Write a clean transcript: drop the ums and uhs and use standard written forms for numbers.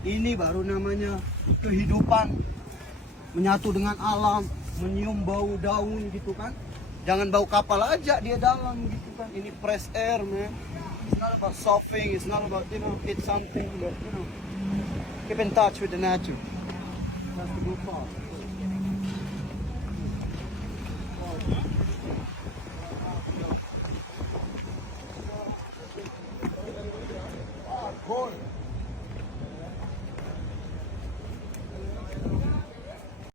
Ini baru namanya kehidupan, menyatu dengan alam, menyium bau daun gitu kan. Jangan bau kapal aja dia dalam gitu kan. Ini fresh air, man. It's not about surfing, it's not about, eat something, but, keep in touch with the nature. That's the good part.